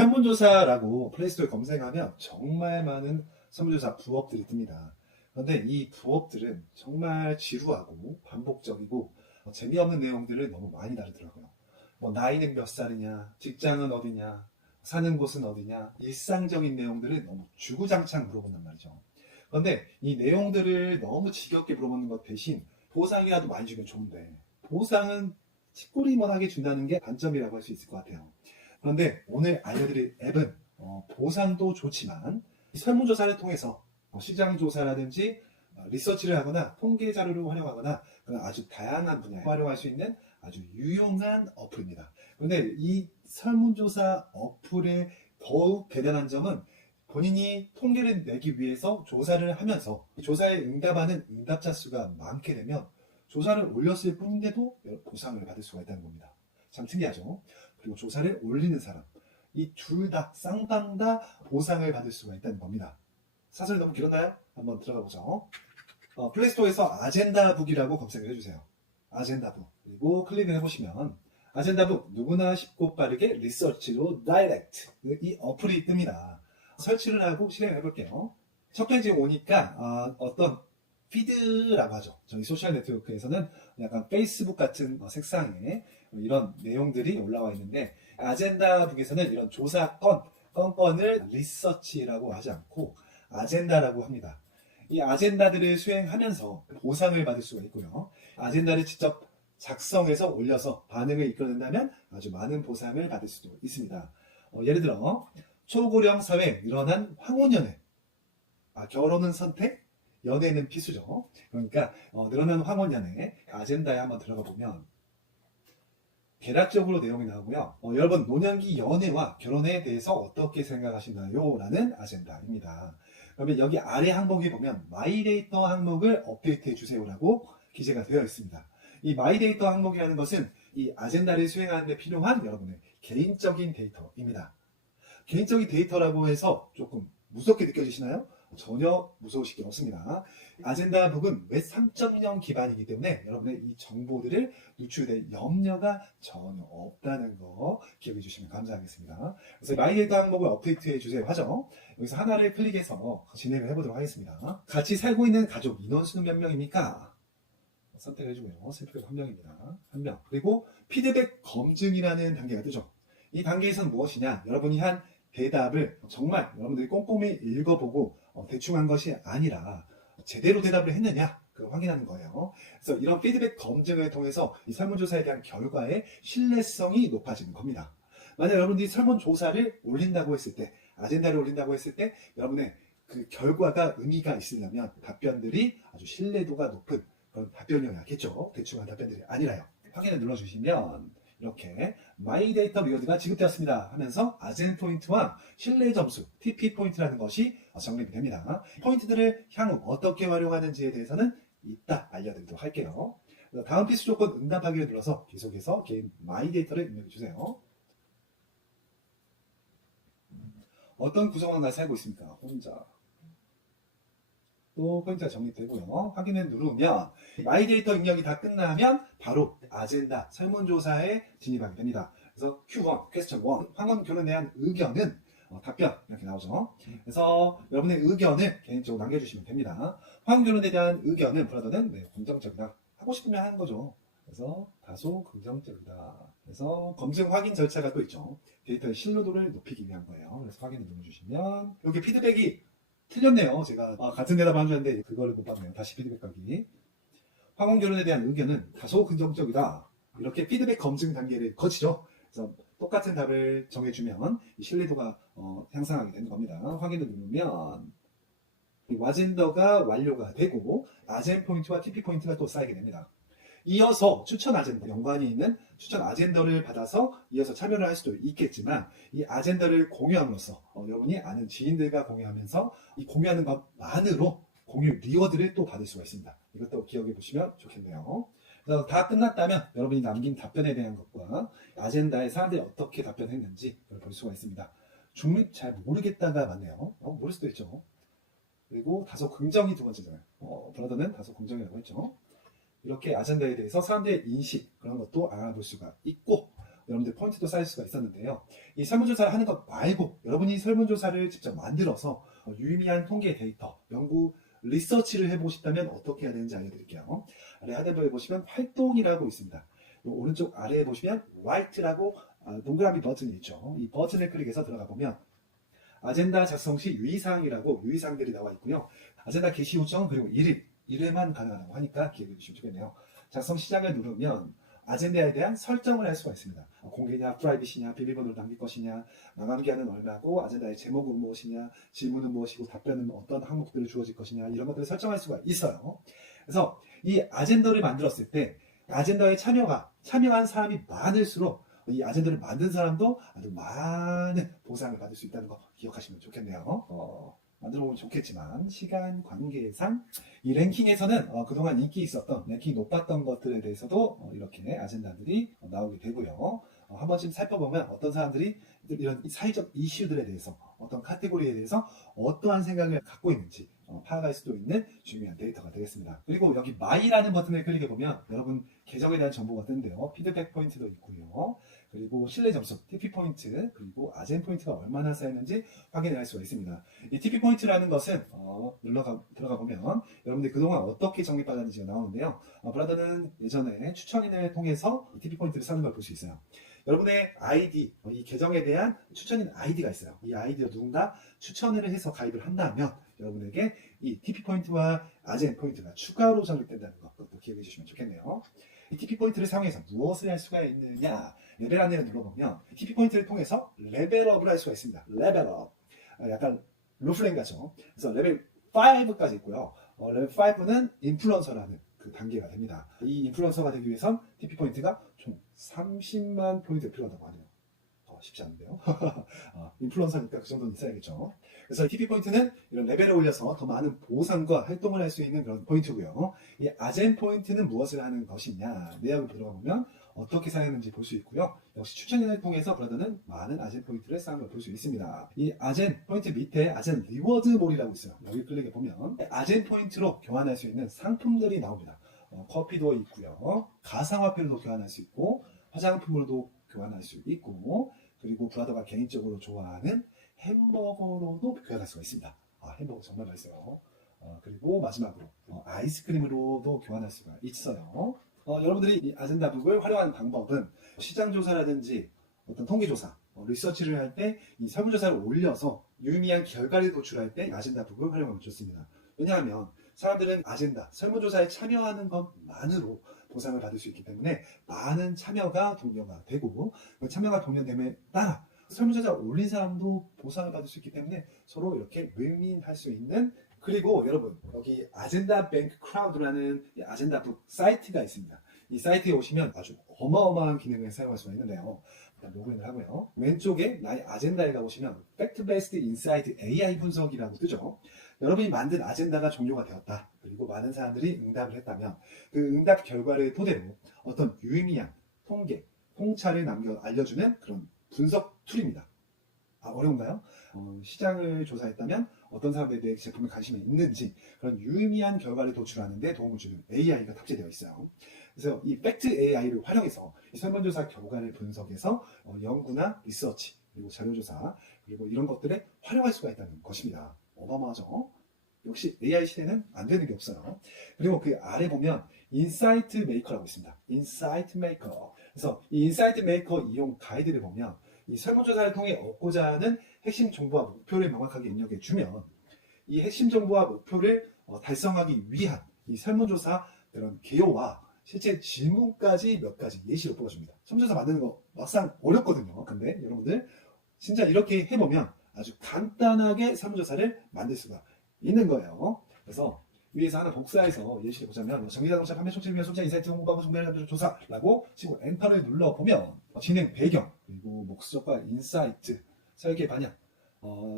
설문조사라고 플레이스토어에 검색하면 정말 많은 설문조사 부업들이 뜹니다. 그런데 이 부업들은 정말 지루하고 반복적이고 재미없는 내용들을 너무 많이 다루더라고요. 뭐 나이는 몇 살이냐, 직장은 어디냐, 사는 곳은 어디냐, 일상적인 내용들을 너무 주구장창 물어본단 말이죠. 그런데 이 내용들을 너무 지겹게 물어보는 것 대신 보상이라도 많이 주면 좋은데, 보상은 치꼬리만하게 준다는 게 단점이라고 할 수 있을 것 같아요. 그런데 오늘 알려드릴 앱은 보상도 좋지만 설문조사를 통해서 시장조사라든지 리서치를 하거나 통계 자료를 활용하거나 그런 아주 다양한 분야에 활용할 수 있는 아주 유용한 어플입니다. 그런데 이 설문조사 어플의 더욱 대단한 점은 본인이 통계를 내기 위해서 조사를 하면서 조사에 응답하는 응답자 수가 많게 되면 조사를 올렸을 뿐인데도 보상을 받을 수가 있다는 겁니다. 참 특이하죠. 그리고 조사를 올리는 사람, 이 둘 다 쌍방 다 보상을 받을 수가 있다는 겁니다. 사설이 너무 길었나요? 한번 들어가 보죠. 플레이스토어에서 아젠다북이라고 검색을 해주세요. 아젠다북. 그리고 클릭을 해보시면 아젠다북 누구나 쉽고 빠르게 리서치로 다이렉트 이 어플이 뜹니다. 설치를 하고 실행을 해볼게요. 첫 페이지에 오니까 어떤 피드라고 하죠. 저희 소셜 네트워크에서는 약간 페이스북 같은 색상의 이런 내용들이 올라와 있는데 아젠다북에서는 이런 조사 건건을 리서치라고 하지 않고 아젠다라고 합니다. 이 아젠다들을 수행하면서 보상을 받을 수가 있고요. 아젠다를 직접 작성해서 올려서 반응을 이끌어낸다면 아주 많은 보상을 받을 수도 있습니다. 예를 들어 초고령 사회에 늘어난 황혼연애, 결혼은 선택, 연애는 필수죠. 그러니까 늘어난 황혼연애 아젠다에 한번 들어가 보면 대략적으로 내용이 나오고요. 여러분 노년기 연애와 결혼에 대해서 어떻게 생각하시나요? 라는 아젠다입니다. 그러면 여기 아래 항목에 보면 마이데이터 항목을 업데이트해 주세요라고 기재가 되어 있습니다. 이 마이데이터 항목이라는 것은 이 아젠다를 수행하는 데 필요한 여러분의 개인적인 데이터입니다. 개인적인 데이터라고 해서 조금 무섭게 느껴지시나요? 전혀 무서우실 게 없습니다. 아젠다북은 웹 3.0 기반이기 때문에 여러분의 이 정보들을 유출될 염려가 전혀 없다는 거 기억해 주시면 감사하겠습니다. 그래서 마이데이터 항목을 업데이트해 주세요 하죠. 여기서 하나를 클릭해서 진행을 해보도록 하겠습니다. 같이 살고 있는 가족 인원수는 몇 명입니까? 선택을 해주고요. 선택은 한 명입니다. 한 명. 그리고 피드백 검증이라는 단계가 뜨죠. 이 단계에서는 무엇이냐? 여러분이 한 대답을 정말 여러분들이 꼼꼼히 읽어보고 대충 한 것이 아니라 제대로 대답을 했느냐 확인하는 거예요. 그래서 이런 피드백 검증을 통해서 이 설문조사에 대한 결과의 신뢰성이 높아지는 겁니다. 만약 여러분들이 설문조사를 올린다고 했을 때, 아젠다를 올린다고 했을 때 여러분의 그 결과가 의미가 있으려면 답변들이 아주 신뢰도가 높은 그런 답변이어야겠죠. 대충한 답변들이 아니라요. 확인을 눌러주시면 이렇게 마이데이터 리워드가 지급되었습니다 하면서 아젠 포인트와 신뢰 점수, TP 포인트라는 것이 정립이 됩니다. 포인트들을 향후 어떻게 활용하는지에 대해서는 이따 알려드리도록 할게요. 다음 필수 조건 응답하기를 눌러서 계속해서 개인 마이데이터를 입력해 주세요. 어떤 구성원과 살고 있습니까? 혼자. 또 포인트가 정립되고요. 확인을 누르면 마이데이터 입력이 다 끝나면 바로 아젠다 설문조사에 진입하게 됩니다. 그래서 Q1, 퀘스천 1, 황혼 결혼에 대한 의견은 답변 이렇게 나오죠. 그래서 여러분의 의견을 개인적으로 남겨주시면 됩니다. 황혼 결혼에 대한 의견은 브라더는 긍정적이다. 하고 싶으면 하는 거죠. 그래서 다소 긍정적이다. 그래서 검증 확인 절차가 또 있죠. 데이터의 신뢰도를 높이기 위한 거예요. 그래서 확인을 눌러주시면 여기 피드백이 틀렸네요. 제가 같은 대답 안 줬는데 그걸 못 봤네요. 다시 피드백 가기. 황혼 결혼에 대한 의견은 다소 긍정적이다. 이렇게 피드백 검증 단계를 거치죠. 그래서 똑같은 답을 정해주면 이 신뢰도가 향상하게 되는 겁니다. 확인을 누르면 아젠더가 완료가 되고 아젠 포인트와 TP 포인트가 또 쌓이게 됩니다. 이어서 추천 아젠더, 연관이 있는 추천 아젠더를 받아서 이어서 참여를 할 수도 있겠지만 이 아젠더를 공유함으로써 여러분이 아는 지인들과 공유하면서 이 공유하는 것만으로 공유 리워드를 또 받을 수가 있습니다. 이것도 기억해 보시면 좋겠네요. 그래서 다 끝났다면 여러분이 남긴 답변에 대한 것과 아젠다에 사람들이 어떻게 답변했는지 볼 수가 있습니다. 중립 잘 모르겠다가 맞네요. 모를 수도 있죠. 그리고 다소 긍정이 두 번째잖아요. 브라더는 다소 긍정이라고 했죠. 이렇게 아젠다에 대해서 사람들의 인식 그런 것도 알아볼 수가 있고 여러분들 포인트도 쌓일 수가 있었는데요. 이 설문조사를 하는 것 말고 여러분이 설문조사를 직접 만들어서 유의미한 통계 데이터, 연구, 리서치를 해보고 싶다면 어떻게 해야 되는지 알려드릴게요. 아래 하단부에 보시면 활동이라고 있습니다. 오른쪽 아래에 보시면 Write라고 동그라미 버튼이 있죠. 이 버튼을 클릭해서 들어가 보면 아젠다 작성 시 유의사항이라고 유의사항들이 나와 있고요. 아젠다 게시 요청 그리고 1회만 가능하다고 하니까 기억해 주시면 좋겠네요. 작성 시작을 누르면 아젠다에 대한 설정을 할 수가 있습니다. 공개냐, 프라이빗이냐, 비밀번호를 남길 것이냐, 마감기한은 얼마고, 아젠다의 제목은 무엇이냐, 질문은 무엇이고, 답변은 어떤 항목들을 주어질 것이냐, 이런 것들을 설정할 수가 있어요. 그래서 이 아젠다를 만들었을 때 아젠다에 참여한 사람이 많을수록 이 아젠다를 만든 사람도 아주 많은 보상을 받을 수 있다는 거 기억하시면 좋겠네요. 만들어 보면 좋겠지만 시간 관계상 이 랭킹에서는 그동안 인기 있었던 랭킹이 높았던 것들에 대해서도 이렇게 아젠다들이 나오게 되고요. 한 번쯤 살펴보면 어떤 사람들이 이런 사회적 이슈들에 대해서 어떤 카테고리에 대해서 어떠한 생각을 갖고 있는지 파악할 수도 있는 중요한 데이터가 되겠습니다. 그리고 여기 my라는 버튼을 클릭해 보면 여러분 계정에 대한 정보가 뜨는데요. 피드백 포인트도 있고요. 그리고 신뢰 점수, TP 포인트, 그리고 아젠 포인트가 얼마나 쌓였는지 확인할 수가 있습니다. 이 TP 포인트라는 것은 들어가 보면 여러분들 그동안 어떻게 적립받았는지가 나오는데요. 브라더는 예전에 추천인을 통해서 TP 포인트를 쌓는 걸 볼 수 있어요. 여러분의 아이디, 이 계정에 대한 추천인 아이디가 있어요. 이 아이디로 누군가 추천을 해서 가입을 한다면 여러분에게 이 TP 포인트와 아젠 포인트가 추가로 적립된다는 것도 기억해 주시면 좋겠네요. 이 TP 포인트를 사용해서 무엇을 할 수가 있느냐? 레벨 안내를 눌러보면 TP 포인트를 통해서 레벨업을 할 수가 있습니다. 레벨업. 약간 루플랭가죠. 그래서 레벨 5까지 있고요. 레벨 5는 인플루언서라는 그 단계가 됩니다. 이 인플루언서가 되기 위해선 TP 포인트가 총 30만 포인트 필요하다고 하네요. 쉽지 않은데요. 인플루언서니까 그 정도는 있어야겠죠. 그래서 TP 포인트는 이런 레벨을 올려서 더 많은 보상과 활동을 할 수 있는 그런 포인트고요. 이 아젠 포인트는 무엇을 하는 것이냐, 내역을 들어가 보면 어떻게 사용했는지 볼 수 있고요. 역시 추천인을 통해서 브라더는 많은 아젠 포인트를 쌓은 걸 볼 수 있습니다. 이 아젠 포인트 밑에 아젠 리워드 몰이라고 있어요. 여기 클릭해 보면 아젠 포인트로 교환할 수 있는 상품들이 나옵니다. 커피도 있고요. 가상화폐로도 교환할 수 있고 화장품으로도 교환할 수 있고, 그리고 브라더가 개인적으로 좋아하는 햄버거로도 교환할 수가 있습니다. 햄버거 정말 맛있어요. 그리고 마지막으로 아이스크림으로도 교환할 수가 있어요. 여러분들이 이 아젠다북을 활용하는 방법은 시장조사라든지 어떤 통계조사, 리서치를 할 때 이 설문조사를 올려서 유의미한 결과를 도출할 때 아젠다북을 활용하면 좋습니다. 왜냐하면 사람들은 아젠다, 설문조사에 참여하는 것만으로 보상을 받을 수 있기 때문에 많은 참여가 독려가 되고, 그 참여가 독려됨에 따라 설문조사 올린 사람도 보상을 받을 수 있기 때문에 서로 이렇게 윈윈할 수 있는, 그리고 여러분 여기 아젠다 뱅크 크라우드라는 아젠다북 사이트가 있습니다. 이 사이트에 오시면 아주 어마어마한 기능을 사용할 수가 있는데요. 일단 로그인을 하고요. 왼쪽에 나의 아젠다에 가보시면 팩트 베이스드 인사이트 AI 분석이라고 뜨죠. 여러분이 만든 아젠다가 종료가 되었다. 그리고 많은 사람들이 응답을 했다면 그 응답 결과를 토대로 어떤 유의미한 통계, 통찰을 알려주는 그런 분석 툴입니다. 어려운가요? 시장을 조사했다면 어떤 사람들이 내 제품에 관심이 있는지 그런 유의미한 결과를 도출하는 데 도움을 주는 AI가 탑재되어 있어요. 그래서 이 팩트 AI를 활용해서 이 설문조사 결과를 분석해서 연구나 리서치, 그리고 자료조사, 그리고 이런 것들에 활용할 수가 있다는 것입니다. 어마어마하죠? 역시 AI 시대는 안 되는 게 없어요. 그리고 그 아래 보면 인사이트 메이커라고 있습니다. 인사이트 메이커. 그래서 이 인사이트 메이커 이용 가이드를 보면 이 설문조사를 통해 얻고자 하는 핵심 정보와 목표를 명확하게 입력해 주면 이 핵심 정보와 목표를 달성하기 위한 이 설문조사 그런 개요와 실제 질문까지 몇 가지 예시로 뽑아줍니다. 설문조사 만드는 거 막상 어렵거든요. 근데 여러분들 진짜 이렇게 해보면 아주 간단하게 설문조사를 만들 수가 있는 거예요. 그래서 위에서 하나 복사해서 예시를 보자면 전기자동차 판매 총체를 위한 소비자 인사이트 홍보하고 정보를 조사라고 치고 엔터를 눌러보면 진행 배경, 그리고 목적과 인사이트, 설계 반영,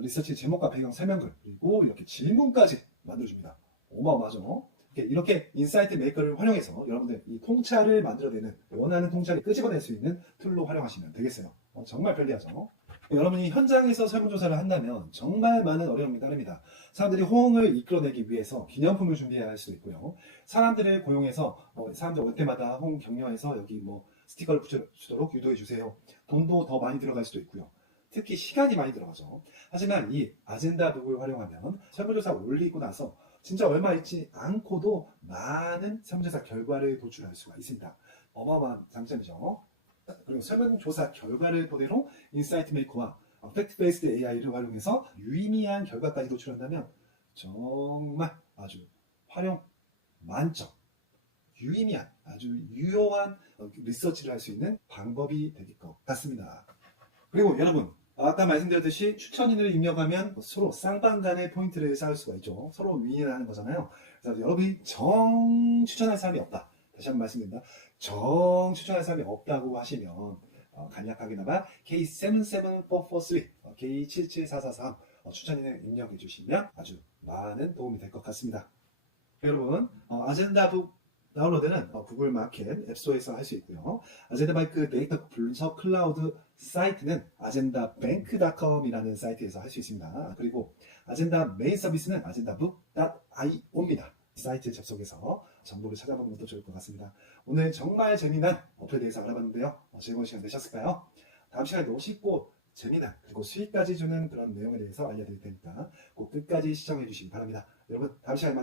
리서치 제목과 배경 설명글, 그리고 이렇게 질문까지 만들어줍니다. 어마어마하죠? 이렇게 인사이트 메이커를 활용해서 여러분들 이 통찰을 만들어내는, 원하는 통찰을 끄집어낼 수 있는 툴로 활용하시면 되겠어요. 정말 편리하죠? 여러분이 현장에서 설문조사를 한다면 정말 많은 어려움이 따릅니다. 사람들이 호응을 이끌어내기 위해서 기념품을 준비해야 할 수도 있고요. 사람들을 고용해서 사람들 올 때마다 호응 격려해서 여기 뭐 스티커를 붙여주도록 유도해 주세요. 돈도 더 많이 들어갈 수도 있고요. 특히 시간이 많이 들어가죠. 하지만 이 아젠다북을 활용하면 설문조사 올리고 나서 진짜 얼마 있지 않고도 많은 설문조사 결과를 도출할 수가 있습니다. 어마어마한 장점이죠. 그리고 설문조사 결과를 토대로 인사이트 메이커와 팩트 베이스드 AI를 활용해서 유의미한 결과까지 도출한다면 정말 아주 활용 만점, 유의미한 아주 유효한 리서치를 할 수 있는 방법이 될 것 같습니다. 그리고 여러분, 아까 말씀드렸듯이 추천인을 입력하면 서로 쌍방간의 포인트를 쌓을 수가 있죠. 서로 윈을 하는 거잖아요. 그래서 여러분이 정 추천할 사람이 없다. 다시 한번 말씀드립니다. 정 추천할 사람이 없다고 하시면 간략하게나마 K77443, K77443 추천인을 입력해 주시면 아주 많은 도움이 될 것 같습니다. 여러분, 아젠다북 다운로드는 구글 마켓 앱스토어에서 할 수 있고요. 아젠다뱅크 데이터 분석 클라우드 사이트는 agendabank.com이라는 사이트에서 할 수 있습니다. 그리고 아젠다 메인 서비스는 agendabook.io입니다. 사이트 접속해서 정보를 찾아보는 것도 좋을 것 같습니다. 오늘 정말 재미난 어플에 대해서 알아봤는데요. 즐거운 시간 되셨을까요? 다음 시간에 쉽고 재미난 그리고 수익까지 주는 그런 내용에 대해서 알려드릴 테니까 꼭 끝까지 시청해 주시기 바랍니다. 여러분, 다음 시간에 만나요.